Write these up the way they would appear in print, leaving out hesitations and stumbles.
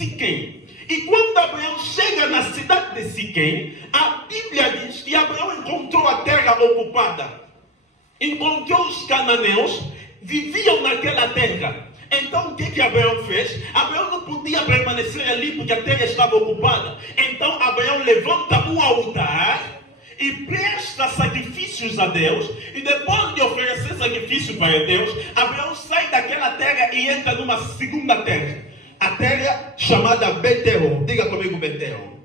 Siquém. E quando Abraão chega na cidade de Siquém, a Bíblia diz que Abraão encontrou a terra ocupada. Encontrou os cananeus, viviam naquela terra. Então o que Abraão fez? Abraão não podia permanecer ali porque a terra estava ocupada. Então Abraão levanta um altar e presta sacrifícios a Deus. E depois de oferecer sacrifício para Deus, Abraão sai daquela terra e entra numa segunda terra. A terra chamada Betel. Diga comigo Betel.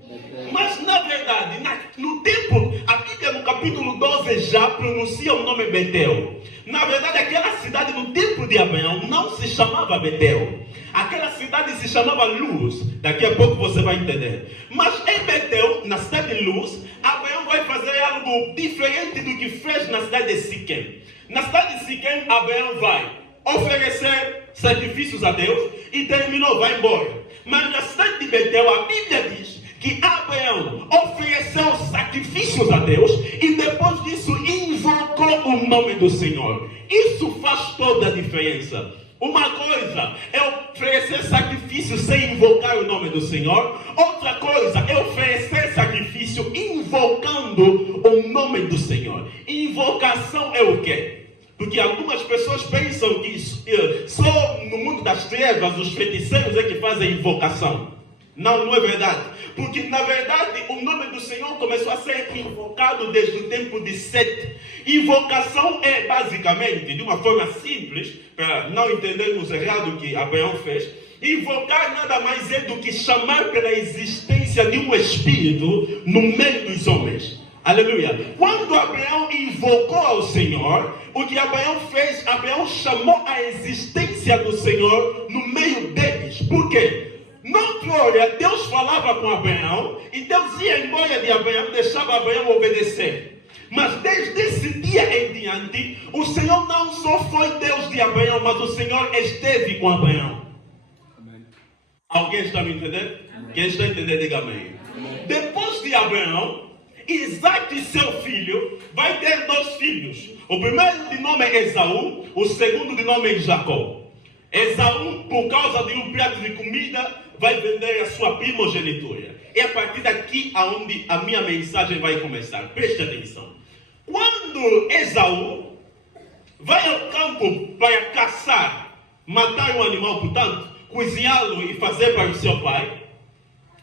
Mas na verdade, no tempo, a Bíblia no capítulo 12 já pronuncia o nome Betel. Na verdade, aquela cidade no tempo de Abraão não se chamava Betel. Aquela cidade se chamava Luz. Daqui a pouco você vai entender. Mas em Betel, na cidade de Luz, Abraão vai fazer algo diferente do que fez na cidade de Siquém. Na cidade de Siquém, Abraão vai oferecer sacrifícios a Deus e terminou, vai embora. Mas na cidade de Betel, a Bíblia diz que Abraão ofereceu sacrifícios a Deus e depois disso invocou o nome do Senhor. Isso faz toda a diferença. Uma coisa é oferecer sacrifício sem invocar o nome do Senhor. Outra coisa é oferecer sacrifício invocando o nome do Senhor. Invocação é o quê? Porque algumas pessoas pensam que só no mundo das trevas os feiticeiros é que fazem invocação. Não, não é verdade. Porque na verdade o nome do Senhor começou a ser invocado desde o tempo de Sete. Invocação é basicamente, de uma forma simples, para não entendermos errado o que Abraão fez, invocar nada mais é do que chamar pela existência de um espírito no meio dos homens. Aleluia. Quando Abraão invocou ao Senhor, o que Abraão fez? Abraão chamou a existência do Senhor no meio deles. Por quê? Noutrora, Deus falava com Abraão e Deus ia embora de Abraão, deixava Abraão obedecer. Mas desde esse dia em diante, o Senhor não só foi Deus de Abraão, mas o Senhor esteve com Abraão. Amém. Alguém está me entendendo? Amém. Quem está entendendo, diga amém. Amém. Depois de Abraão, Isaac, seu filho, vai ter dois filhos. O primeiro de nome é Esaú, o segundo de nome é Jacó. Esaú, por causa de um prato de comida, vai vender a sua primogenitura. É a partir daqui aonde a minha mensagem vai começar. Preste atenção. Quando Esaú vai ao campo para caçar, matar um animal, portanto, cozinhá-lo e fazer para o seu pai,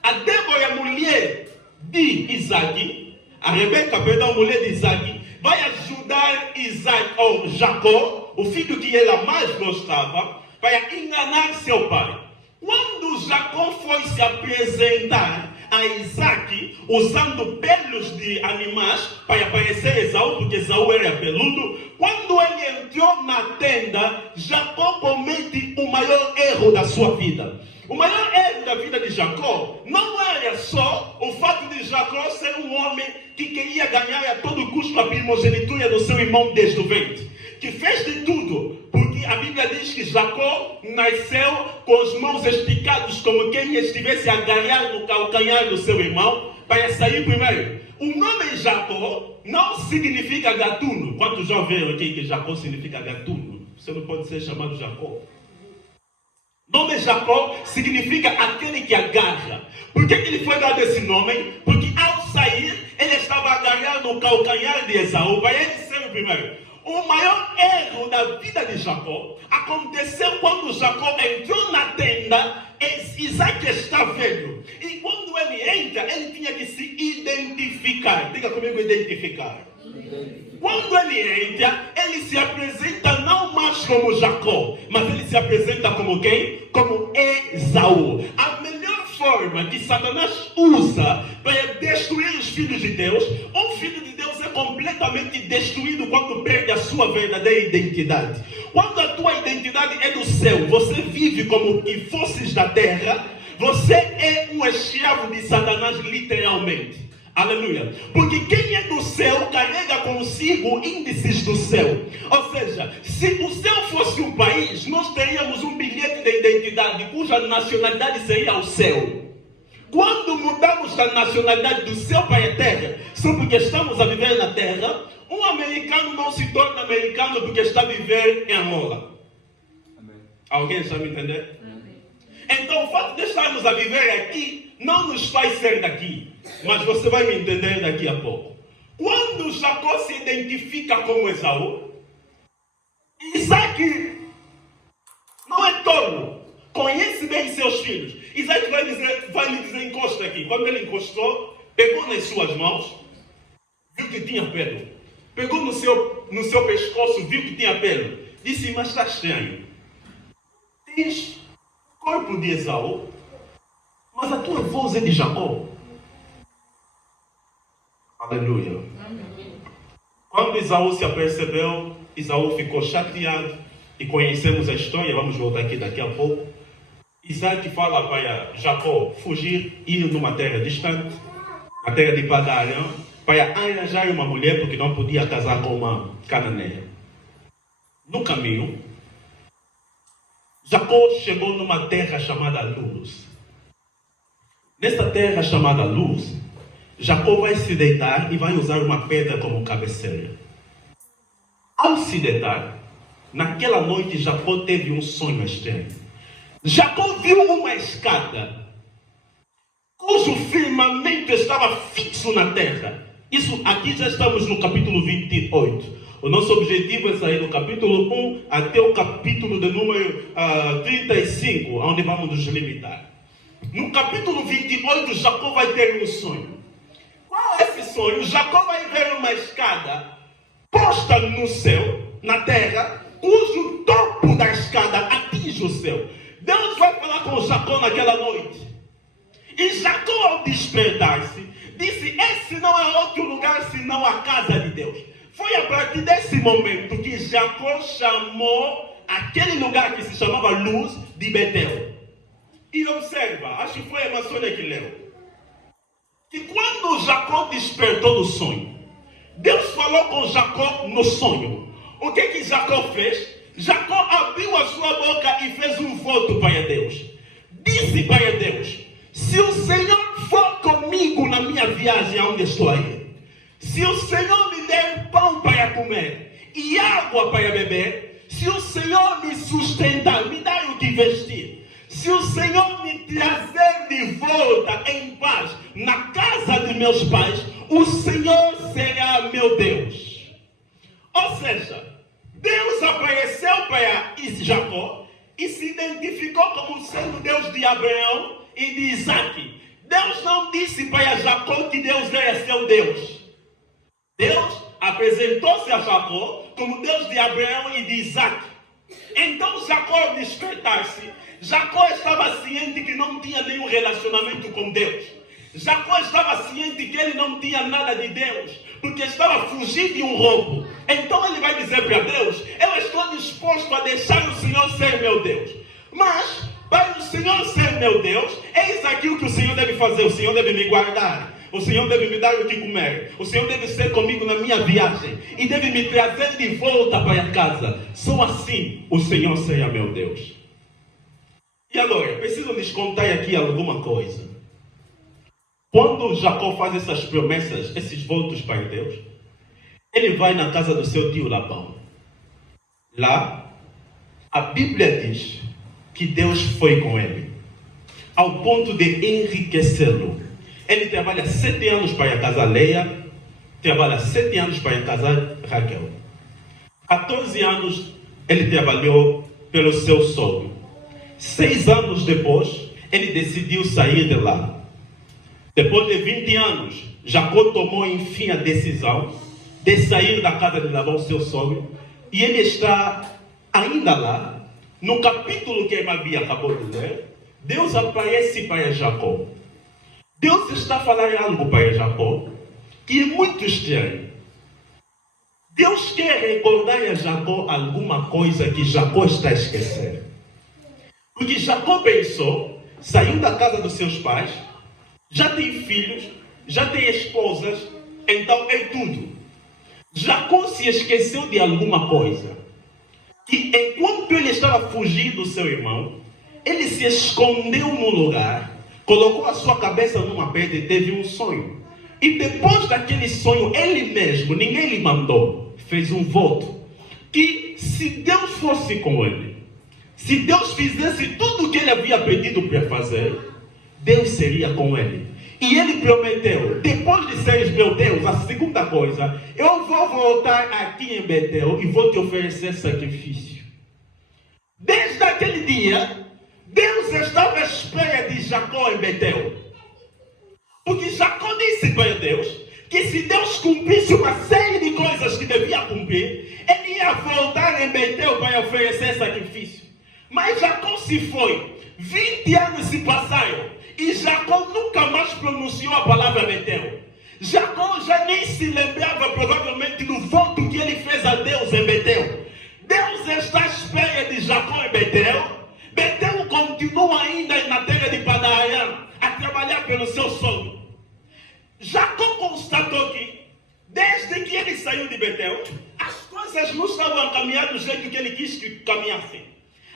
a Débora, mulher de Isaac, a Rebeca, perdão, mulher de Isaac, vai ajudar Isaac, ou Jacó, o filho que ela mais gostava, para enganar seu pai. Quando Jacó foi se apresentar a Isaac, usando pelos de animais para parecer Esaú, porque Esaú era peludo, quando ele entrou na tenda, Jacó comete o maior erro da sua vida. O maior erro da vida de Jacó não era só o fato de Jacó ser um homem que queria ganhar a todo custo a primogenitura do seu irmão desde o ventre, que fez de tudo, porque a Bíblia diz que Jacó nasceu com as mãos esticadas, como quem estivesse a agarrar no calcanhar do seu irmão para sair primeiro. O nome Jacó não significa gatuno. Quantos já ouviram aqui que Jacó significa gatuno? Você não pode ser chamado Jacó. O nome Jacó significa aquele que agarra. Por que ele foi dado esse nome? Porque ao sair, ele estava agarrado no calcanhar de Esaú para ele ser o primeiro. O maior erro da vida de Jacó aconteceu quando Jacó entrou na tenda. Isaac está velho. E quando ele entra, ele tinha que se identificar. Diga comigo, identificar. Quando ele entra, ele se apresenta não mais como Jacó, mas ele se apresenta como quem? Como Esaú. A melhor forma que Satanás usa para destruir os filhos de Deus, um filho de Deus é completamente destruído quando perde a sua verdadeira identidade. Quando a tua identidade é do céu, você vive como que fosses da terra, você é um escravo de Satanás literalmente. Aleluia. Porque quem é do céu carrega consigo índices do céu. Ou seja, se o céu fosse um país, nós teríamos um bilhete de identidade cuja nacionalidade seria o céu. Quando mudamos a nacionalidade do céu para a terra, só porque estamos a viver na terra, um americano não se torna americano porque está a viver em Angola. Amém. Alguém está me entendendo? Amém. Então o fato de estarmos a viver aqui não nos faz ser daqui. Mas você vai me entender daqui a pouco. Quando Jacó se identifica como Esaú, Isaac não é tolo, conhece bem seus filhos. Isaac vai lhe dizer, encosta aqui. Quando ele encostou, pegou nas suas mãos, viu que tinha pelo. Pegou no seu pescoço, viu que tinha pelo. Disse, mas está estranho. Tens corpo de Esaú, mas a tua voz é de Jacó. Aleluia. Quando Esaú se apercebeu, Esaú ficou chateado. E conhecemos a história, vamos voltar aqui daqui a pouco. Isaac fala para Jacó fugir, ir numa terra distante, a terra de Padã-Arã, para arranjar uma mulher, porque não podia casar com uma cananeia. No caminho, Jacó chegou numa terra chamada Luz. Nessa terra chamada Luz, Jacó vai se deitar e vai usar uma pedra como cabeceira. Ao se deitar, naquela noite Jacó teve um sonho estranho. Jacó viu uma escada, cujo firmamento estava fixo na terra. Isso aqui já estamos no capítulo 28. O nosso objetivo é sair do capítulo 1 até o capítulo de número 35, onde vamos nos limitar. No capítulo 28, Jacó vai ter um sonho. Qual é esse sonho? Jacó vai ver uma escada posta no céu, na terra, cujo topo da escada atinge o céu. Deus vai falar com Jacó naquela noite. E Jacó, ao despertar-se, disse, esse não é outro lugar senão a casa de Deus. Foi a partir desse momento que Jacó chamou aquele lugar que se chamava Luz de Betel. E observa, acho que foi a Amazônia que leu, que quando Jacó despertou do sonho, Deus falou com Jacó no sonho. O que Jacó fez? Jacó abriu a sua boca e fez um voto para Deus. Disse para Deus, se o Senhor for comigo na minha viagem aonde estou aí, se o Senhor me der pão para comer e água para beber, se o Senhor me sustentar, me dar o que vestir, se o Senhor me trazer de volta em paz na casa de meus pais, o Senhor será meu Deus. Ou seja, Deus apareceu para Jacó e se identificou como sendo Deus de Abraão e de Isaac. Deus não disse para Jacó que Deus era seu Deus. Deus apresentou-se a Jacó como Deus de Abraão e de Isaac. Então Jacó, ao despertar-se, Jacó estava ciente que não tinha nenhum relacionamento com Deus. Jacó estava ciente que ele não tinha nada de Deus, porque estava fugindo de um roubo. Então ele vai dizer para Deus, eu estou disposto a deixar o Senhor ser meu Deus. Mas, para o Senhor ser meu Deus, eis aqui o que o Senhor deve fazer. O Senhor deve me guardar. O Senhor deve me dar o que comer. O Senhor deve ser comigo na minha viagem. E deve me trazer de volta para casa. Só assim o Senhor será meu Deus. E agora, preciso lhes contar aqui alguma coisa. Quando Jacó faz essas promessas, esses votos para Deus, ele vai na casa do seu tio Labão. Lá, a Bíblia diz que Deus foi com ele, ao ponto de enriquecê-lo. Ele trabalha 7 anos para casar Leia, trabalha 7 anos para casar Raquel. 14 anos ele trabalhou pelo seu sogro. 6 anos depois, ele decidiu sair de lá. Depois de 20 anos, Jacó tomou enfim a decisão de sair da casa de Labão, seu sogro, e ele está ainda lá. No capítulo que a Mabi acabou de ler, Deus aparece para Jacó. Deus está falando algo para Jacó que é muito estranho. Deus quer recordar a Jacó alguma coisa que Jacó está a esquecer. Porque Jacó pensou, saiu da casa dos seus pais, já tem filhos, já tem esposas, então é tudo. Jacó se esqueceu de alguma coisa. Que enquanto ele estava fugindo do seu irmão, ele se escondeu num lugar, colocou a sua cabeça numa pedra e teve um sonho. E depois daquele sonho, ele mesmo, ninguém lhe mandou, fez um voto. Que se Deus fosse com ele, Se Deus fizesse tudo o que ele havia pedido para fazer, Deus seria com ele. E ele prometeu, depois de seres meu Deus, a segunda coisa, eu vou voltar aqui em Betel e vou te oferecer sacrifício. Desde aquele dia, Deus estava à espera de Jacó em Betel. Porque Jacó disse para Deus que se Deus cumprisse uma série de coisas que devia cumprir, ele ia voltar em Betel para oferecer sacrifício. Mas Jacó se foi. 20 anos se passaram. E Jacó nunca mais pronunciou a palavra Betel. Jacó já nem se lembrava provavelmente do voto que ele fez a Deus em Betel. Deus está à espera de Jacó em Betel. Betel continua ainda na terra de Padã-Arã a trabalhar pelo seu sonho. Jacó constatou que, desde que ele saiu de Betel, as coisas não estavam a caminhar do jeito que ele quis que caminhassem.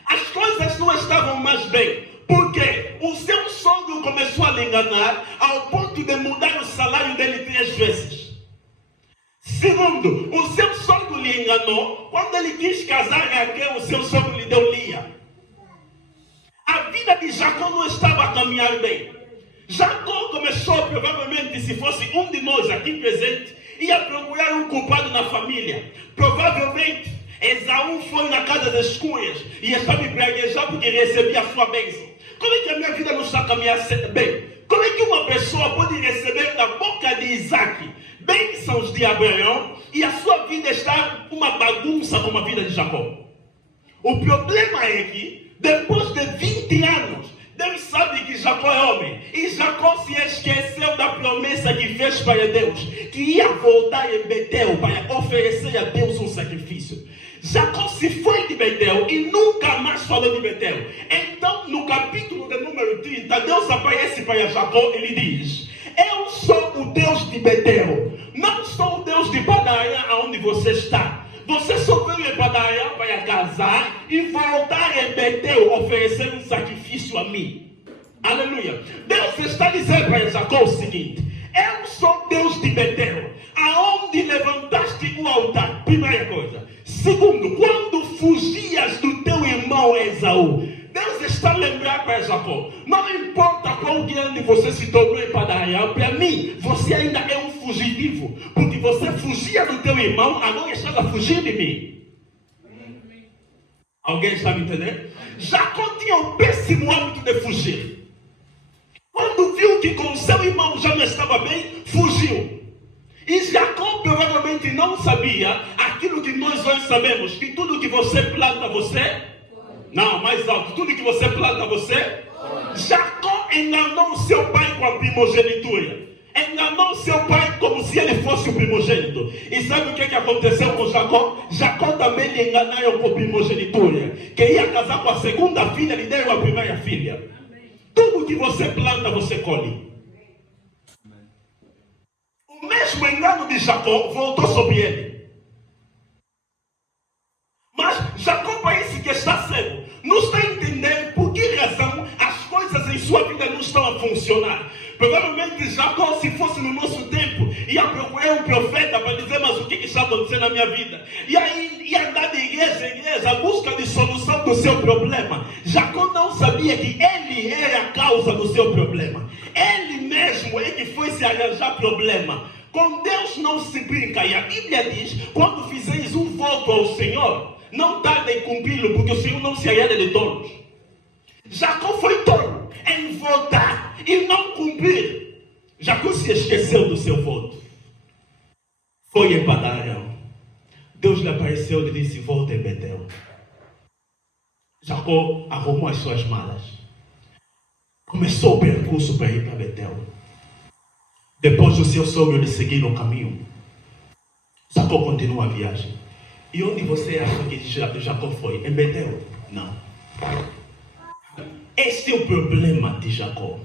As coisas não estavam mais bem. Porque o seu sogro começou a lhe enganar ao ponto de mudar o salário dele 3 vezes. Segundo, o seu sogro lhe enganou quando ele quis casar com quem o seu sogro lhe deu Lia. A vida de Jacó não estava a caminhar bem. Jacó começou, provavelmente, se fosse um de nós aqui presente, ia procurar um culpado na família. Provavelmente, Esaú foi na casa das cunhas e estava me praguejar porque recebia a sua bênção. Como é que a minha vida não está a caminhar bem? Como é que uma pessoa pode receber da boca de Isaac bênçãos de Abraão e a sua vida está uma bagunça como a vida de Jacó? O problema é que, depois de 20 anos, Deus sabe que Jacó é homem. E Jacó se esqueceu da promessa que fez para Deus, que ia voltar em Betel para oferecer a Deus um sacrifício. Jacó se foi de Betel e nunca mais falou de Betel. Então, no capítulo de número 30, Deus aparece para Jacó e lhe diz: eu sou o Deus de Betel, não sou o Deus de Padã-Arã, onde você está. Você só veio em Padã-Arã para casar e voltar em Betel oferecer um sacrifício a mim. Aleluia. Deus está dizendo para Jacó o seguinte: eu sou Deus de Betel, aonde levantaste o altar. Primeira coisa. Segundo, quando fugias do teu irmão Esaú, Deus está a lembrar para Jacó: não importa quão grande você se tornou em Padã-Arã, para mim, você ainda é um fugitivo. Porque você fugia do teu irmão, agora está a fugir de mim. Alguém está me entendendo? Jacó tinha o péssimo hábito de fugir. Quando viu que com seu irmão já não estava bem, fugiu. E Jacó provavelmente não sabia aquilo que nós hoje sabemos, que tudo que você planta, você... Não, mais alto. Tudo que você planta, você... Jacó enganou seu pai com a primogenitura. Enganou seu pai como se ele fosse o primogênito. E sabe o que aconteceu com Jacó? Jacó também lhe enganaram com a primogenitura. Que ia casar com a segunda filha, lhe deram a primeira filha. Tudo que você planta, você colhe. O mesmo engano de Jacó voltou sobre ele. Mas Jacó parece que está cego. Não está entendendo por que razão as coisas em sua vida não estão a funcionar. Provavelmente Jacó, se fosse no nosso tempo, ia procurar um profeta para dizer: mas o que está acontecendo na minha vida? E aí ia andar de igreja em igreja à busca de solução do seu problema. Jacó não sabia que ele era a causa do seu problema. Ele mesmo é que foi se arranjar problema. Com Deus não se brinca. E a Bíblia diz: quando fizeres um voto ao Senhor, não tarde em cumpri-lo, porque o Senhor não se agrada de tolos. Jacó foi tolo em votar e não cumprir. Jacó se esqueceu do seu voto. Foi em Padã-Arã. Deus lhe apareceu e lhe disse: volta em Betel. Jacó arrumou as suas malas. Começou o percurso para ir para Betel. Depois do seu sogro lhe seguir no caminho, Jacó continua a viagem. E onde você acha que Jacó foi? Em Betel? Não. Esse é o problema de Jacó.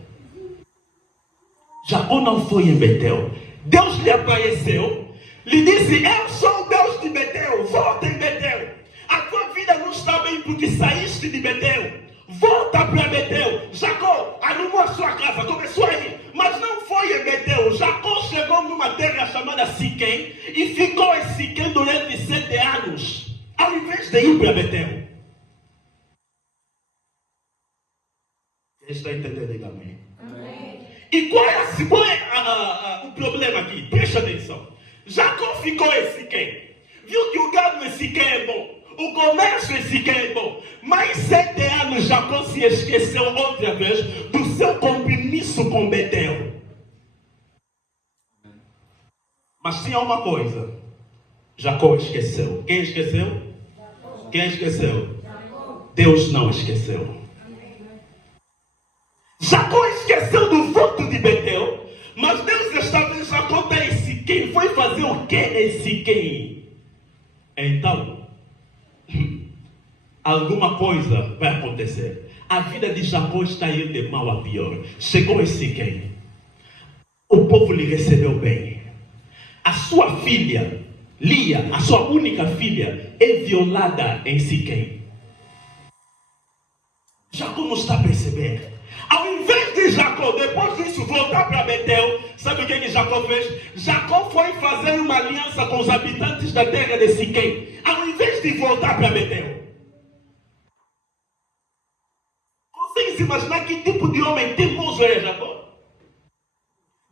Jacó não foi em Betel. Deus lhe apareceu, lhe disse: eu sou o Deus de Betel, volta em Betel. A tua vida não está bem porque saíste de Betel. Volta para Betel. Jacó arrumou a sua casa, começou a ir, mas não foi em Betel. Jacó chegou numa terra chamada Siquém e ficou em Siquém durante 7 anos, ao invés de ir para Betel. Está entendendo, diga amém. E qual é o problema aqui? Presta atenção. Jacó ficou em Siquém. Viu que o gado em Siquém é bom. O comércio em Siquém é bom. Mais 7 anos Jacó se esqueceu outra vez do seu compromisso com Betel. Mas tinha uma coisa. Jacó esqueceu. Quem esqueceu? Quem esqueceu? Deus não esqueceu. Jacó esqueceu do voto de Betel, mas Deus estava em Jacó em Siquém. Foi fazer o que em Siquém? Então, alguma coisa vai acontecer. A vida de Jacó está indo de mal a pior. Chegou em Siquém. O povo lhe recebeu bem. A sua filha, Lia, a sua única filha, é violada em Siquém. Jacó não está a perceber. Ao invés de Jacó, depois disso, voltar para Betel, sabe o que Jacó fez? Jacó foi fazer uma aliança com os habitantes da terra de Siquém, ao invés de voltar para Betel. Consegue se imaginar que tipo de homem teimoso era Jacó?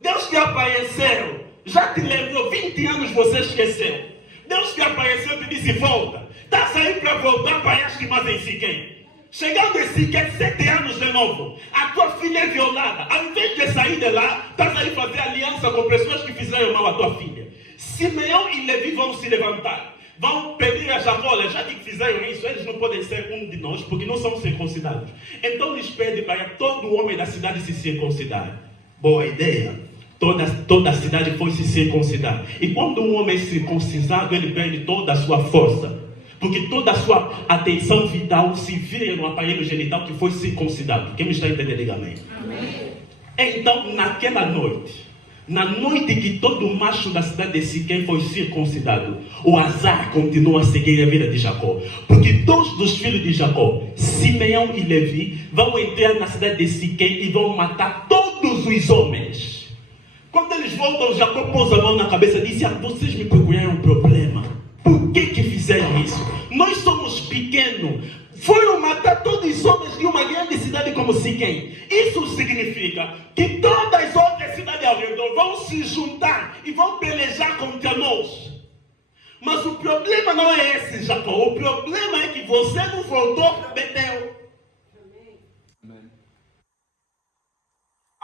Deus te apareceu, já te lembrou, 20 anos você esqueceu. Deus te apareceu e te disse, volta. Estás aí para voltar para este mais em Siquém. Chegando em Siquém, 7 anos de novo, a tua filha é violada. Ao invés de sair de lá, estás aí fazer aliança com pessoas que fizeram mal à tua filha. Simeão e Levi vão se levantar. Vão pedir a Jacó, olha, já que fizeram isso, eles não podem ser um de nós, porque não são circuncidados. Então lhes pede para todo homem da cidade se circuncidar. Boa ideia. Toda a cidade foi se circuncidar. E quando um homem é circuncisado, ele perde toda a sua força. Porque toda a sua atenção vital se vira no aparelho genital que foi circuncidado. Quem me está entendendo, diga amém. Amém. Então, naquela noite, na noite que todo macho da cidade de Siquém foi circuncidado, o azar continua a seguir a vida de Jacó. Porque 2 dos filhos de Jacó, Simeão e Levi, vão entrar na cidade de Siquém e vão matar todos os homens. Quando eles voltam, Jacó pôs a mão na cabeça e disse, vocês me procuraram um problema. Por que fizeram isso? Nós somos pequenos. Foram matar todos os homens de uma grande cidade como Siquém. Isso significa que todas as outras cidades ao redor vão se juntar e vão pelejar contra nós. Mas o problema não é esse, Jacó. O problema é que você não voltou para Betel.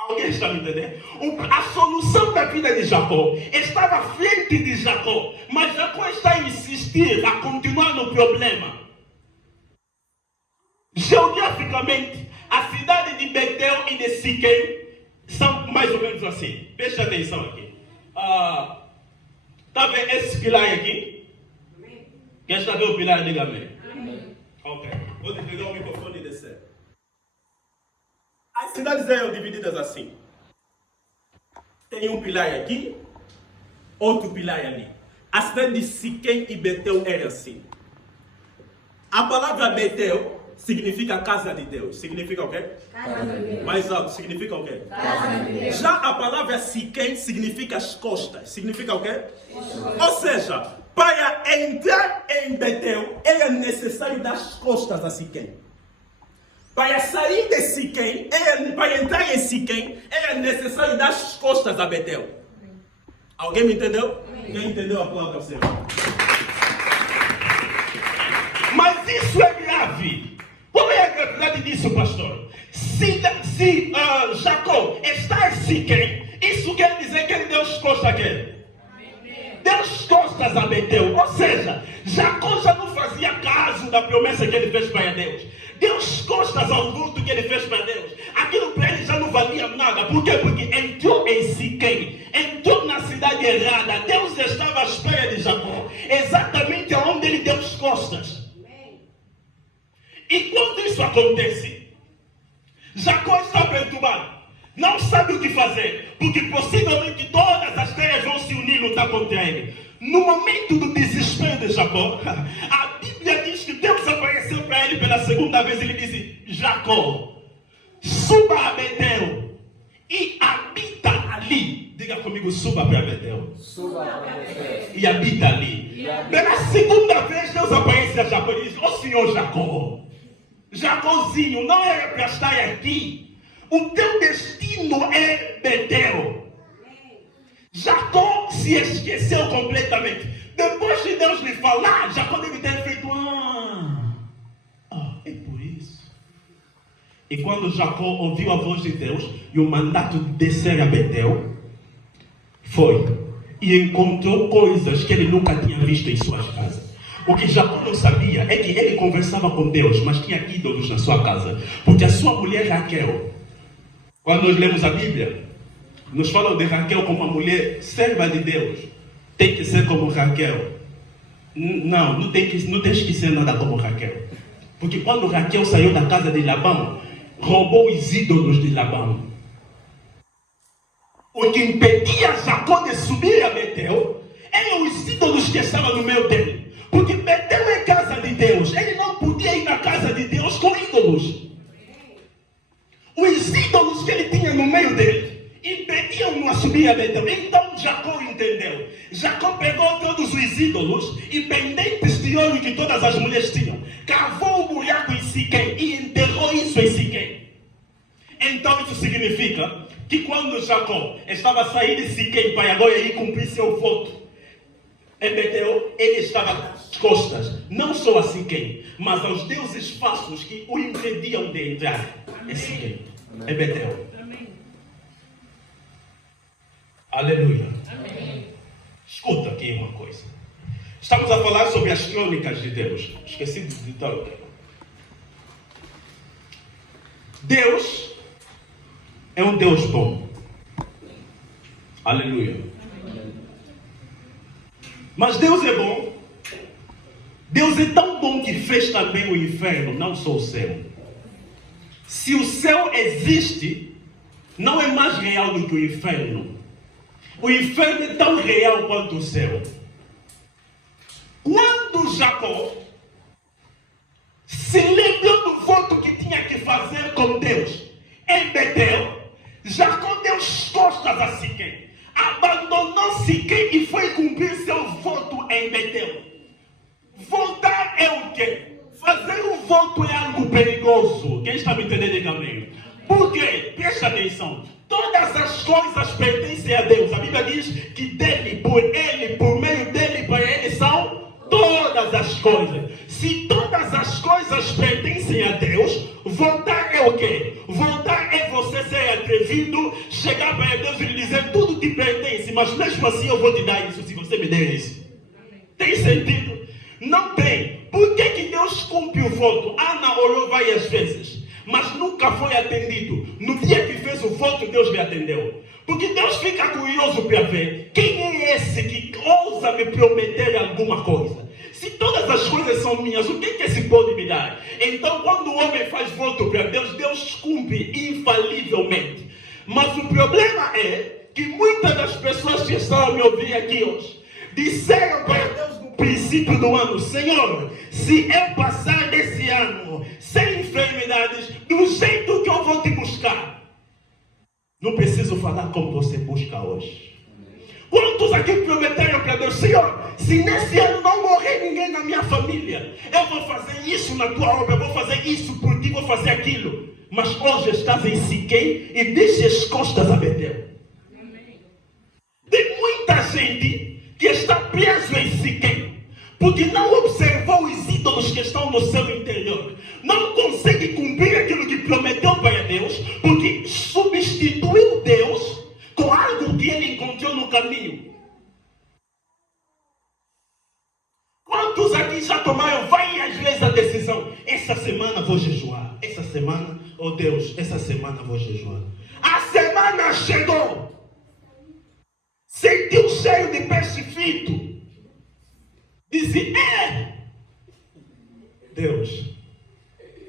Alguém está me entendendo? A solução da vida de Jacó estava à frente de Jacó, mas Jacó está a insistir a continuar no problema. Geograficamente, a cidade de Betel e de Siquém são mais ou menos assim. Preste atenção aqui. Está vendo esse pilar aqui? Quem está vendo o pilar? Diga amém. Ok. Vou desligar o microfone e descer. As cidades eram divididas assim. Tem um pilar aqui, outro pilar ali. A cidade de Siquém e Betel era assim. A palavra Betel significa casa de Deus. Significa o quê? Casa de Deus. Mais alto, significa o quê? Casa de Deus. Já a palavra Siquém significa as costas. Significa o quê? Ou seja, para entrar em Betel era necessário dar as costas a Siquém. Para sair de Siquém, para entrar em Siquém, era necessário dar as costas a Betel. Alguém me entendeu? Quem entendeu a palavra certa? Mas isso é grave. Qual é a gravidade disso, pastor? Se Jacó está em Siquém, isso quer dizer que ele deu as costas a quem? Deu as costas a Betel. Ou seja, Jacó já não fazia caso da promessa que ele fez para Deus. Deu as costas ao voto que ele fez para Deus. Aquilo para ele já não valia nada. Por quê? Porque entrou em Siquém, entrou na cidade errada. Deus estava à espera de Jacó, exatamente aonde ele deu as costas. E quando isso acontece, Jacó está perturbado, não sabe o que fazer, porque possivelmente todas as terras vão se unir e lutar contra ele. No momento do desespero de Jacó, a Bíblia diz que Deus apareceu para ele pela segunda vez. Ele disse: Jacó, suba a Betel e habita ali. Diga comigo, suba para Betel. Suba para Betel. E habita ali. Pela segunda vez Deus aparece a Jacó e diz: ó Senhor Jacó, Jacózinho, não era para estar aqui. O teu destino é Betel. Jacó se esqueceu completamente. Depois de Deus lhe falar, Jacó deve ter feito, é por isso. E quando Jacó ouviu a voz de Deus e o mandato de descer a Betel, foi e encontrou coisas que ele nunca tinha visto em suas casas. O que Jacó não sabia é que ele conversava com Deus, mas tinha ídolos na sua casa. Porque a sua mulher Raquel, quando nós lemos a Bíblia, nos falam de Raquel como uma mulher serva de Deus. Tem que ser como Raquel. Não tens que ser nada como Raquel. Porque quando Raquel saiu da casa de Labão, roubou os ídolos de Labão. O que impedia Jacó de subir a Betel eram os ídolos que estavam no meio dele. Porque Betel é casa de Deus. Ele não podia ir na casa de Deus com ídolos. Os ídolos que ele tinha no meio dele impediam-no a subir a Betel. Então Jacó entendeu. Jacó pegou todos os ídolos e pendentes de ouro que todas as mulheres tinham, cavou o buraco em Siquém e enterrou isso em Siquém. Então isso significa que quando Jacó estava a sair de Siquém para agora ir cumprir seu voto em Betel, ele estava às costas, não só a Siquém, mas aos deuses falsos que o impediam de entrar em Siquém, em Betel. Aleluia. Amém. Escuta aqui uma coisa. Estamos a falar sobre as crônicas de Deus. Esqueci de ditar o tema. Deus é um Deus bom. Aleluia. Amém. Mas Deus é bom. Deus é tão bom que fez também o inferno, não só o céu. Se o céu existe, não é mais real do que o inferno. O inferno é tão real quanto o céu. Quando Jacó se lembrou do voto que tinha que fazer com Deus em Betel, Jacó deu as costas a Siquém, abandonou Siquém e foi cumprir seu voto em Betel. Votar é o quê? Fazer um voto é algo perigoso. Quem está me entendendo, diga amém. Por quê? Presta atenção. Todas as coisas pertencem a Deus. A Bíblia diz que dele, por ele, por meio dele, para ele são todas as coisas. Se todas as coisas pertencem a Deus, votar é o quê? Votar é você ser atrevido, chegar para Deus e lhe dizer tudo te pertence, mas mesmo assim eu vou te dar isso se você me der isso. Tem sentido? Não tem. Por que Deus cumpre o voto? Ana orou várias vezes, mas nunca foi atendido. No dia que fez o voto, Deus lhe atendeu. Porque Deus fica curioso para ver quem é esse que ousa me prometer alguma coisa. Se todas as coisas são minhas, o que esse pode me dar? Então, quando o homem faz voto para Deus, Deus cumpre infalivelmente. Mas o problema é que muitas das pessoas que estão a me ouvir aqui hoje disseram para Deus no princípio do ano: Senhor, se eu passar desse ano sem enfermidades, do jeito que eu vou te buscar, não preciso falar como você busca hoje. Quantos aqui prometeram para Deus: Senhor, se nesse ano não morrer ninguém na minha família, eu vou fazer isso na tua obra, eu vou fazer isso por ti, vou fazer aquilo. Mas hoje estás em Siquém e deixas costas a Betel. Tem muita gente que está preso em Siquém, porque não observou os ídolos que estão no seu interior. Não consegue cumprir aquilo que prometeu para Deus, porque substituiu Deus com algo que ele encontrou no caminho. Quantos aqui já tomaram várias vezes a decisão: essa semana vou jejuar, essa semana, oh Deus, essa semana vou jejuar. A semana chegou, sentiu o cheiro de peixe frito, disse: Deus,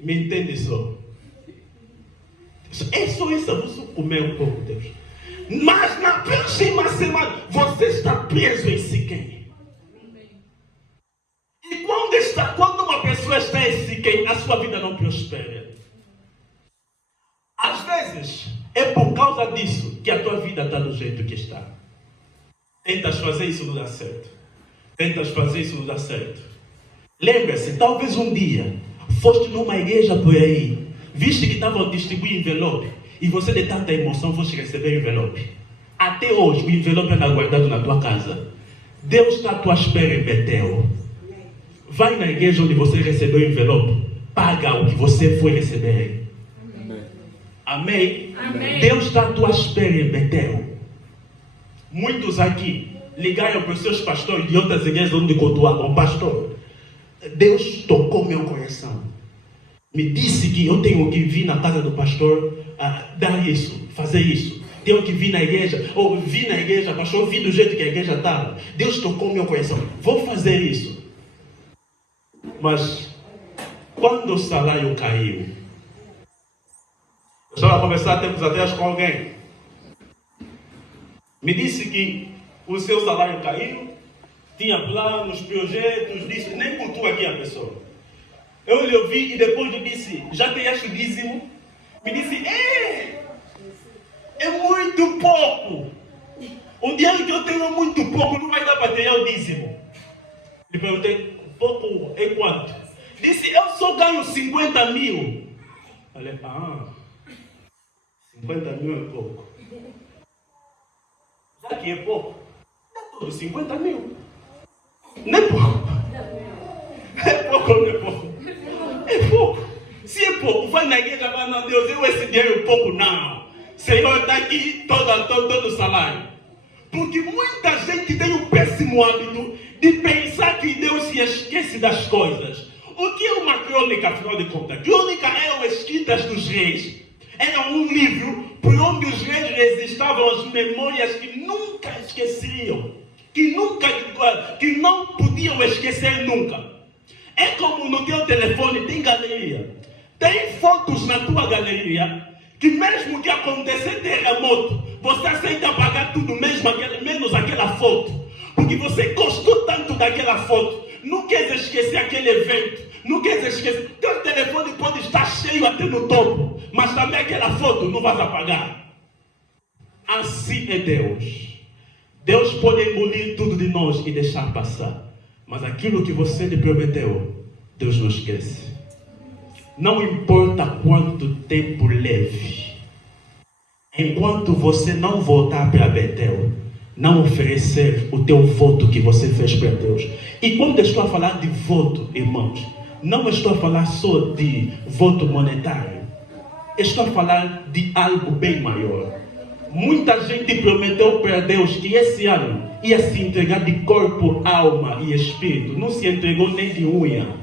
me entende só. É só isso, eu vou comer um pouco, Deus. Mas na próxima semana você está preso em Siquém. E quando uma pessoa está em Siquém, a sua vida não prospera. Às vezes é por causa disso que a tua vida está do jeito que está. Tentas fazer isso, não dá certo. Tentas fazer isso, não dá certo. Lembra-se, talvez um dia foste numa igreja por aí, viste que estavam a distribuir envelope E você de tanta emoção fosse receber o envelope. Até hoje o envelope anda guardado na tua casa. Deus está à tua espera em Betel. Vai na igreja onde você recebeu o envelope. Paga o que você foi receber. Amém? Amém? Deus está à tua espera em Betel. Muitos aqui ligaram para os seus pastores de outras igrejas onde cultuavam. Pastor, Deus tocou meu coração. Me disse que eu tenho que vir na casa do pastor dar isso, fazer isso. Tenho que vir na igreja, ou vi na igreja, pastor, vi do jeito que a igreja estava. Deus tocou meu coração. Vou fazer isso. Mas quando o salário caiu, eu estava a conversar tempos atrás com alguém. Me disse que o seu salário caiu, tinha planos, projetos, disse, nem cultua aqui a pessoa. Eu lhe ouvi e depois lhe disse, já tens o dízimo? Me disse, é muito pouco. O dinheiro que eu tenho é muito pouco, não vai dar para ter o dízimo. Lhe perguntei, pouco é quanto? Disse, eu só ganho 50 mil. Falei, 50 mil é pouco. Já que é pouco, dá tudo 50 mil. Não é pouco. É pouco ou não é pouco? É pouco. Se é pouco, vai na igreja, vai na Deus, eu esse dinheiro é pouco, não. Senhor, está aqui todo o salário. Porque muita gente tem um péssimo hábito de pensar que Deus se esquece das coisas. O que é uma crônica, afinal de contas? Crônica eram escritas dos reis. Era um livro por onde os reis registravam as memórias que nunca esqueciam. Que não podiam esquecer nunca. É como no teu telefone tem galeria. Tem fotos na tua galeria que mesmo que acontecer terremoto, você aceita pagar tudo, menos aquela foto. Porque você gostou tanto daquela foto. Não quer esquecer aquele evento. Não quer esquecer. Teu telefone pode estar cheio até no topo. Mas também aquela foto não vai apagar. Assim é Deus. Deus pode engolir tudo de nós e deixar passar. Mas aquilo que você lhe prometeu, Deus não esquece. Não importa quanto tempo leve. Enquanto você não voltar para Betel, não oferecer o teu voto que você fez para Deus. E quando eu estou a falar de voto, irmãos, não estou a falar só de voto monetário. Estou a falar de algo bem maior. Muita gente prometeu para Deus que esse ano ia se entregar de corpo, alma e espírito. Não se entregou nem de unha.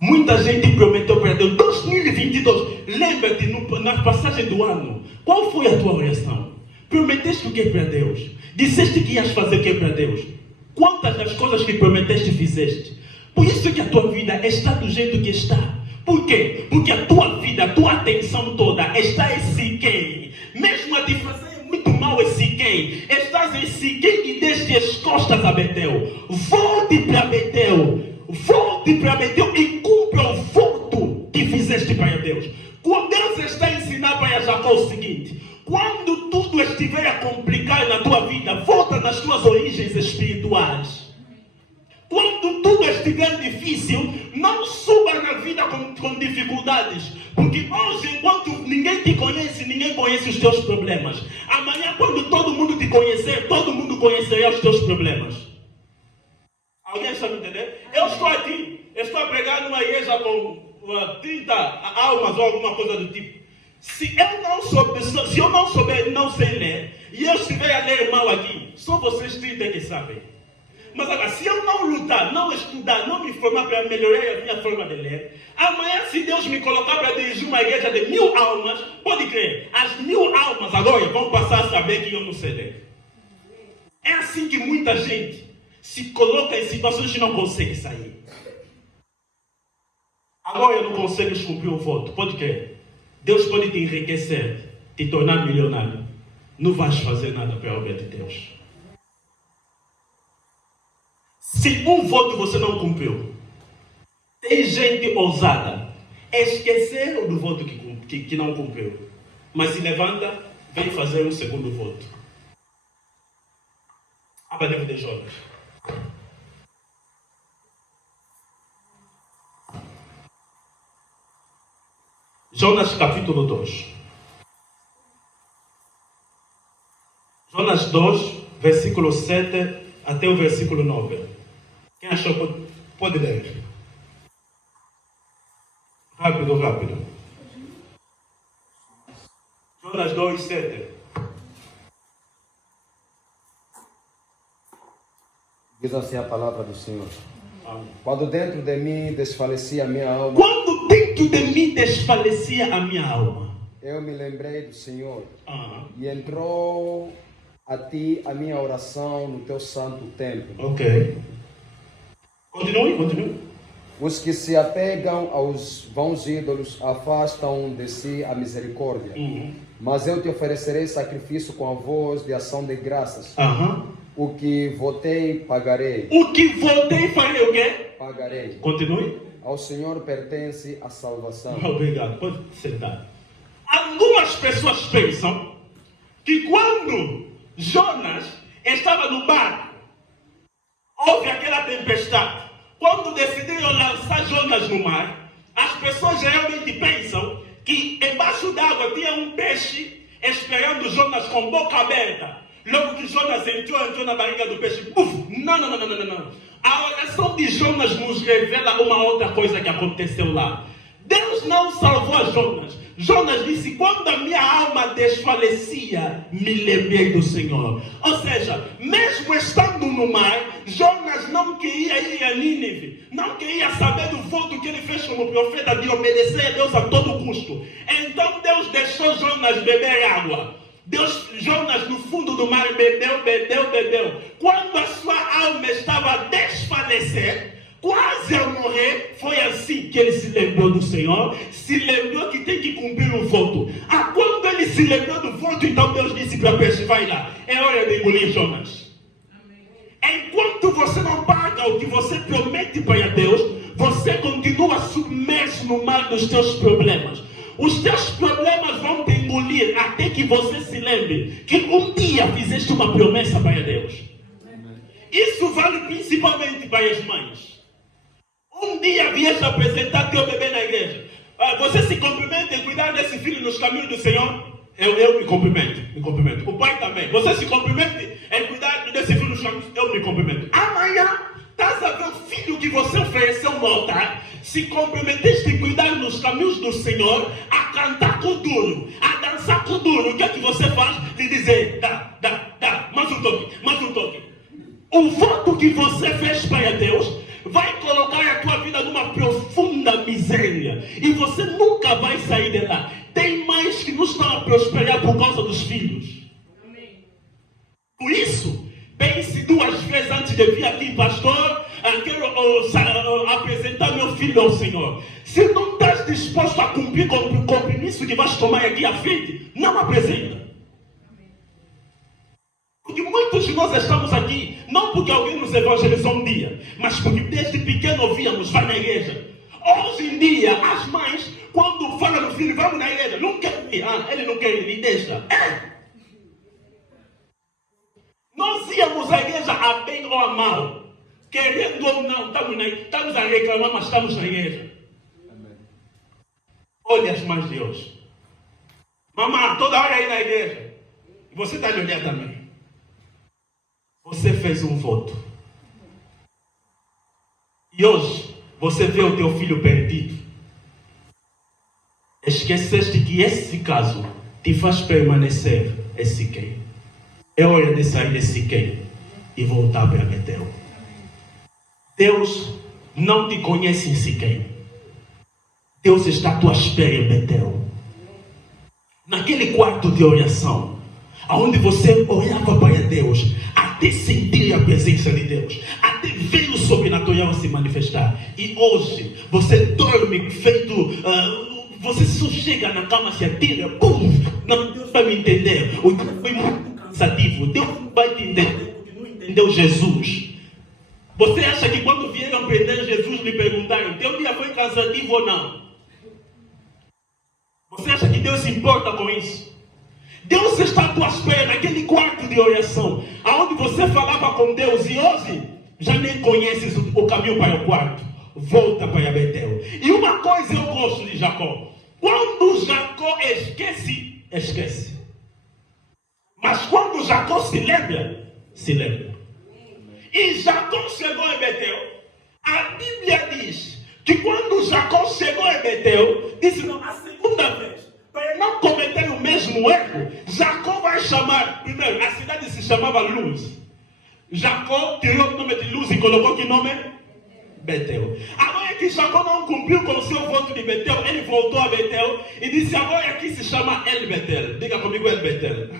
Muita gente prometeu para Deus, 2022, lembra-te na passagem do ano, qual foi a tua oração? Prometeste o que para Deus? Disseste que ias fazer o que para Deus? Quantas das coisas que prometeste fizeste? Por isso que a tua vida está do jeito que está. Por quê? Porque a tua vida, a tua atenção toda está em Siquém. Mesmo a te fazer muito mal em Siquém, estás em Siquém e deste as costas a Betel. Volte para Betel. Volte para Betel e cumpra o voto que fizeste para Deus. Quando Deus está a ensinar para Jacó o seguinte: quando tudo estiver a complicar na tua vida, volta nas tuas origens espirituais. Quando tudo estiver difícil, não suba na vida com dificuldades. Porque hoje, enquanto ninguém te conhece, ninguém conhece os teus problemas. Amanhã, quando todo mundo te conhecer, todo mundo conhecerá os teus problemas. Alguém está me entendendo? Eu estou aqui, estou a pregar numa igreja com 30 almas ou alguma coisa do tipo. Se eu não souber, não sei ler, e eu estiver a ler mal aqui, só vocês 30 que sabem. Mas agora, se eu não lutar, não estudar, não me formar para melhorar a minha forma de ler, amanhã, se Deus me colocar para dirigir uma igreja de 1000 almas, pode crer, as 1000 almas agora vão passar a saber que eu não sei ler. É assim que muita gente se coloca em situações que não consegue sair. Agora eu não consigo cumprir o voto. Pode crer. Deus pode te enriquecer, te tornar milionário. Não vais fazer nada para a obra de Deus. Se um voto você não cumpriu, tem gente ousada esqueceram do voto que não cumpriu, mas se levanta, vem fazer um segundo voto. Abra livro de Jonas. Jonas capítulo 2. Jonas 2, versículo 7 até o versículo 9. Quem achou pode ler. Rápido, rápido. Jonas 2, 7. Diz assim a palavra do Senhor. Amém. Quando dentro de mim desfalecia a minha alma, Quando dentro de mim desfalecia a minha alma, eu me lembrei do Senhor e e entrou a ti a minha oração no teu santo templo. ok. Continue. Os que se apegam aos vãos ídolos afastam de si a misericórdia. Mas eu te oferecerei sacrifício com a voz de ação de graças. O que votei, pagarei. O que votei, farei o quê? Pagarei. Continue. Ao Senhor pertence a salvação. Obrigado, pode sentar. Algumas pessoas pensam que quando Jonas estava no barco, houve aquela tempestade. Quando decidiram lançar Jonas no mar, as pessoas geralmente pensam que embaixo d'água tinha um peixe esperando Jonas com boca aberta. Logo que Jonas entrou na barriga do peixe. Não. A oração de Jonas nos revela uma outra coisa que aconteceu lá. Deus não salvou a Jonas. Jonas disse: quando a minha alma desfalecia, me lembrei do Senhor. Ou seja, mesmo estando no mar, Jonas não queria ir a Nínive. Não queria saber do voto que ele fez como profeta de obedecer a Deus a todo custo. Então Deus deixou Jonas beber água. Jonas no fundo do mar bebeu. Quando a sua alma estava a desfalecer, quase a morrer, foi assim que ele se lembrou do Senhor, se lembrou que tem que cumprir um voto. Quando ele se lembrou do voto, então Deus disse para o peixe: vai lá, é hora de engolir Jonas. Enquanto você não paga o que você promete para Deus, você continua submerso no mar dos teus problemas. Os teus problemas vão te engolir até que você se lembre que um dia fizeste uma promessa para Deus. Isso vale principalmente para as mães. Um dia vieste apresentar teu bebê na igreja. Você se compromete em cuidar desse filho nos caminhos do Senhor? Eu me cumprimento. O pai também. Você se compromete em cuidar desse filho nos caminhos? Eu me cumprimento. Amanhã, estás a ver o filho que você ofereceu no altar? Se comprometeste em cuidar nos caminhos do Senhor, a cantar com duro, a dançar com duro. O que é que você faz? De dizer: dá, mais um toque. O voto que você fez para Deus vai colocar a tua vida numa profunda miséria. E você nunca vai sair de lá. Tem mães que não estão a prosperar por causa dos filhos. Por isso, pense duas vezes antes de vir aqui: pastor, quero apresentar meu filho ao Senhor. Se não estás disposto a cumprir com o compromisso que vais tomar aqui à frente, não apresenta. Porque muitos de nós estamos aqui, não porque alguém nos evangelizou um dia, mas porque desde pequeno ouvíamos: vai na igreja. Hoje em dia, as mães, quando falam no filho: vamos na igreja, não quer ir. Ele não quer ir, me deixa. Nós íamos à igreja a bem ou a mal, querendo ou não, estamos a reclamar, mas estamos na igreja. Olha as mães de hoje. Mamãe, toda hora aí na igreja. E você está a olhar também. Você fez um voto. E hoje, você vê o teu filho perdido. Esqueceste que esse caso te faz permanecer em Siquém. É hora de sair de Siquém e voltar para Betel. Deus não te conhece em Siquém. Deus está à tua espera em Betel. Naquele quarto de oração, onde você olhava para Deus, até sentir a presença de Deus, até ver o sobrenatural se manifestar. E hoje, você dorme feito... você só chega na cama, se atira, não, Deus vai me entender. O dia foi muito cansativo. Deus vai te entender porque não entendeu Jesus. Você acha que quando vieram prender Jesus, lhe perguntaram: teu dia foi cansativo ou não? Você acha que Deus se importa com isso? Deus está à tua espera naquele quarto de oração, aonde você falava com Deus, e hoje já nem conheces o caminho para o quarto. Volta para Betel. E uma coisa eu gosto de Jacó: Quando Jacó esquece, esquece. Mas quando Jacó se lembra, se lembra. E Jacó chegou em Betel. A Bíblia diz que quando Jacó chegou em Betel, disse não, a segunda vez, para não cometer o mesmo erro, Jacó vai chamar, primeiro, a cidade se chamava Luz. Jacó tirou o nome de Luz e colocou que nome? Betel. Agora que Jacó não cumpriu com o seu voto de Betel, ele voltou a Betel e disse, agora aqui se chama El Betel. Diga comigo El Betel.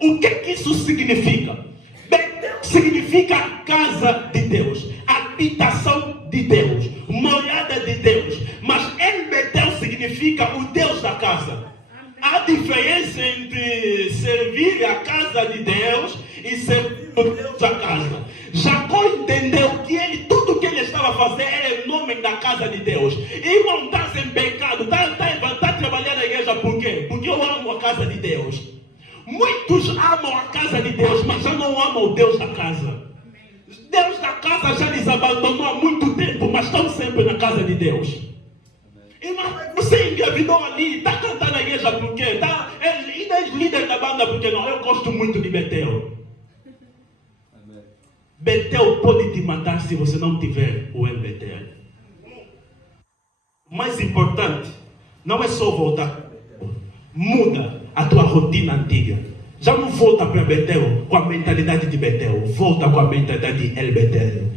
O que isso significa? Betel significa casa de Deus, habitação de Deus, morada de Deus. Mas El Betel significa o Deus da casa. Há diferença entre servir a casa de Deus e servir o Deus da casa. Jacó entendeu que tudo que ele estava fazendo era em nome da casa de Deus. Irmão, está em pecado, está trabalhando na igreja por quê? Porque eu amo a casa de Deus. Muitos amam a casa de Deus, mas já não amam o Deus da casa. Deus da casa já lhes abandonou há muito tempo, mas estão sempre na casa de Deus. Irmão, você engravidou ali, está cantando na igreja por quê? E é líder da banda por quê? Não, eu gosto muito de Betel. Betel pode te matar se você não tiver o El Betel. O mais importante não é só voltar. Muda a tua rotina antiga. Já não volta para Betel com a mentalidade de Betel. Volta com a mentalidade de El Betel.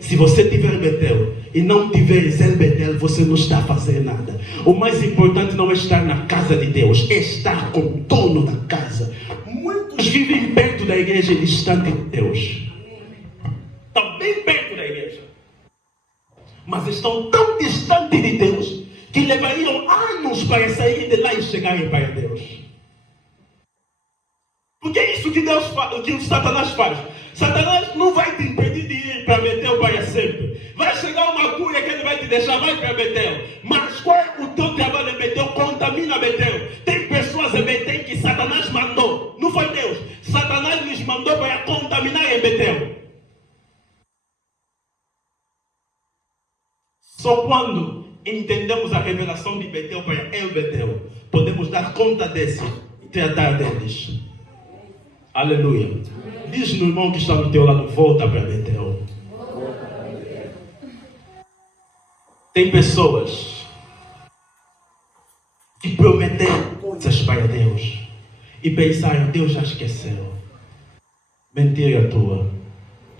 Se você tiver Betel e não tiver El Betel, você não está fazendo nada. O mais importante não é estar na casa de Deus, é estar com o dono da casa. Muitos vivem perto da igreja e distante de Deus. Estão bem perto da igreja, mas estão tão distantes de Deus que levariam anos para saírem de lá e chegarem para Deus. Porque é isso que Deus faz, que o Satanás faz. Satanás não vai te impedir de ir para Betel para sempre. Vai chegar uma cura que ele vai te deixar, vai para Betel. Mas qual é o teu trabalho em Betel? Contamina Betel. Tem pessoas em Betel que Satanás mandou. Não foi Deus. Satanás lhes mandou para contaminar em Betel. Só quando entendemos a revelação de Betel para El Betel, podemos dar conta desse e tratar deles. Aleluia. Diz no irmão que está no teu lado, volta para Betel. Tem pessoas que prometeram coisas para Deus e pensaram, Deus já esqueceu. Mentira tua.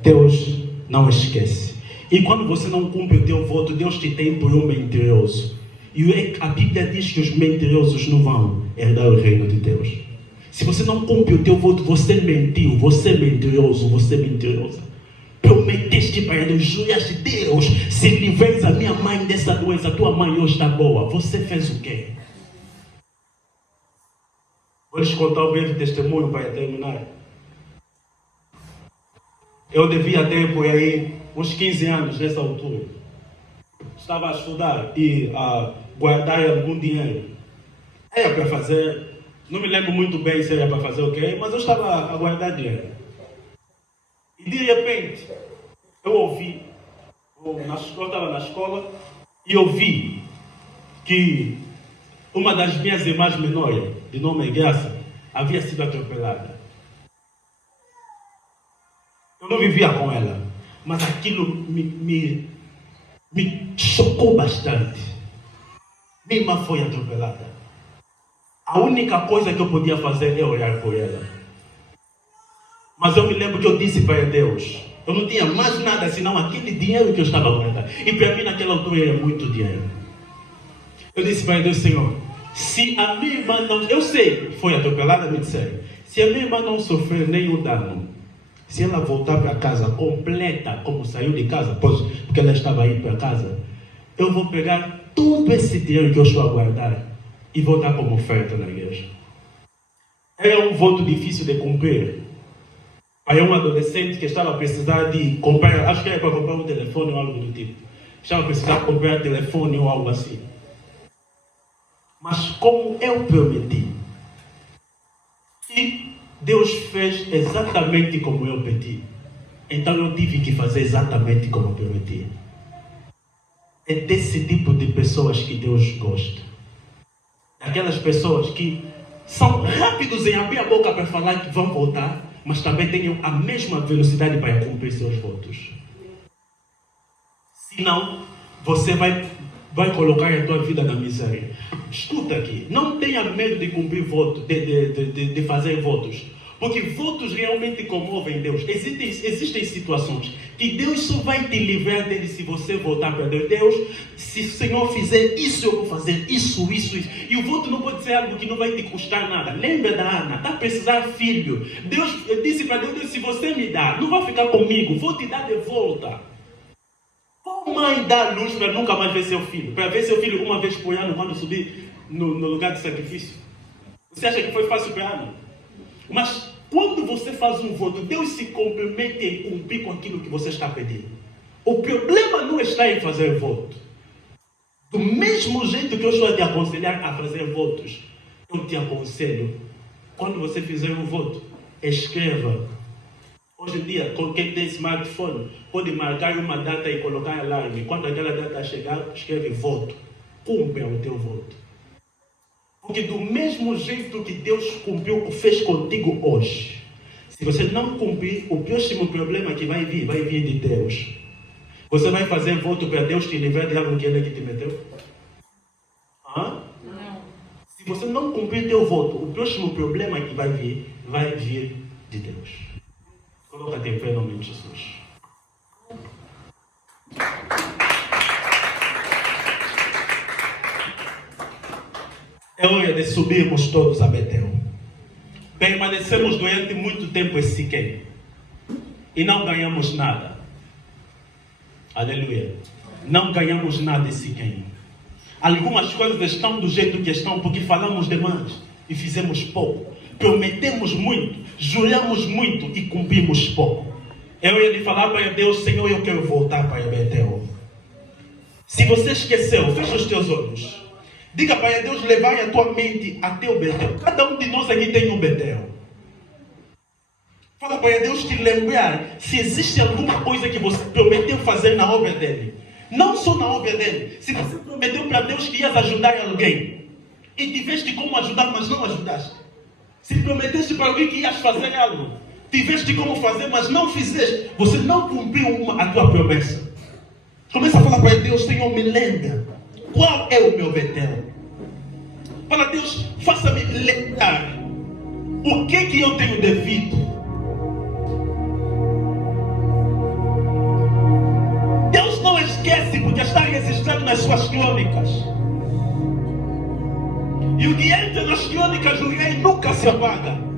Deus não esquece. E quando você não cumpre o teu voto, Deus te tem por um mentiroso. E a Bíblia diz que os mentirosos não vão herdar o reino de Deus. Se você não cumpre o teu voto, você mentiu, você é mentiroso, você é mentirosa. Prometeste para Deus, juraste, Deus, se livres a minha mãe dessa doença, a tua mãe hoje está boa. Você fez o quê? Vou lhes contar um breve testemunho para terminar. Eu devia ter por aí uns 15 anos nessa altura. Estava a estudar e a guardar algum dinheiro. Era para fazer, não me lembro muito bem se era para fazer o quê, mas eu estava a guardar dinheiro. E de repente, eu ouvi, eu estava na escola, e ouvi que uma das minhas irmãs menores, de nome Graça, havia sido atropelada. Eu não vivia com ela, mas aquilo me chocou bastante. Minha irmã foi atropelada. A única coisa que eu podia fazer é orar por ela. Mas eu me lembro que eu disse para Deus, eu não tinha mais nada senão aquele dinheiro que eu estava guardando. E para mim naquela altura era muito dinheiro. Eu disse para Deus, Senhor, se a minha irmã não... Eu sei que foi atropelada, me disseram. Se a minha irmã não sofrer nenhum dano, se ela voltar para casa completa, como saiu de casa, porque ela estava indo para casa, eu vou pegar todo esse dinheiro que eu estou a guardar e vou dar como oferta na igreja. Era um voto difícil de cumprir. Aí um adolescente que estava a precisar de comprar, acho que era para comprar um telefone ou algo do tipo. Estava a precisar comprar telefone ou algo assim. Mas como eu prometi, e Deus fez exatamente como eu pedi, então eu tive que fazer exatamente como eu prometi. É desse tipo de pessoas que Deus gosta. Aquelas pessoas que são rápidos em abrir a boca para falar que vão votar, mas também tenham a mesma velocidade para cumprir seus votos. Senão, você vai colocar a tua vida na miséria. Escuta aqui, não tenha medo de cumprir voto, de fazer votos. Porque votos realmente comovem Deus. Existem situações que Deus só vai te livrar dele se você votar para Deus. Deus, se o Senhor fizer isso, eu vou fazer isso. E o voto não pode ser algo que não vai te custar nada. Lembra da Ana, está a precisar de filho. Deus disse para Deus, se você me dá, não vai ficar comigo, vou te dar de volta. Como mãe dá luz para nunca mais ver seu filho? Para ver seu filho uma vez por ano quando subir no lugar de sacrifício? Você acha que foi fácil para Ana? Mas quando você faz um voto, Deus se compromete em cumprir com aquilo que você está pedindo. O problema não está em fazer voto. Do mesmo jeito que eu estou a te aconselhar a fazer votos, eu te aconselho, quando você fizer um voto, escreva. Hoje em dia, quem tem smartphone, pode marcar uma data e colocar alarme. Quando aquela data chegar, escreve voto. Cumpra o teu voto. Porque do mesmo jeito que Deus cumpriu, fez contigo hoje, se você não cumprir, o próximo problema que vai vir de Deus. Você vai fazer voto para Deus te livrar de algo que Ele que te meteu? Hã? Não. Se você não cumprir teu voto, o próximo problema que vai vir de Deus. Coloca-te em pé em nome de Jesus. É hora de subirmos todos a Betel. Permanecemos durante muito tempo em Siquém e não ganhamos nada. Aleluia. Não ganhamos nada em Siquém. Algumas coisas estão do jeito que estão porque falamos demais e fizemos pouco. Prometemos muito, juramos muito e cumprimos pouco. É hora de falar para Deus, Senhor, eu quero voltar para Betel. Se você esqueceu, fecha os teus olhos. Diga para Deus levar a tua mente até o Betel. Cada um de nós aqui tem um Betel. Fala para Deus te lembrar se existe alguma coisa que você prometeu fazer na obra dele. Não só na obra dele. Se você prometeu para Deus que ias ajudar alguém e tiveste como ajudar, mas não ajudaste. Se prometeste para alguém que ias fazer algo, tiveste como fazer, mas não fizeste, você não cumpriu a tua promessa. Começa a falar para Deus, Senhor, me lembra. Qual é o meu Betel? Fala, Deus, faça-me lembrar o que eu tenho devido. Deus não esquece porque está registrado nas suas crônicas. E o que entra nas crônicas do rei nunca se apaga.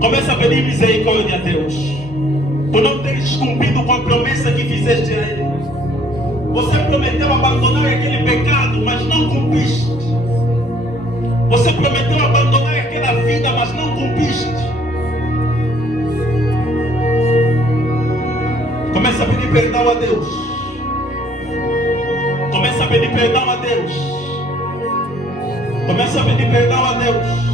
Começa a pedir misericórdia a Deus por não teres cumprido com a promessa que fizeste a Ele. Você prometeu abandonar aquele pecado, mas não cumpriste. Você prometeu abandonar aquela vida, mas não cumpriste. Começa a pedir perdão a Deus. Começa a pedir perdão a Deus. Começa a pedir perdão a Deus.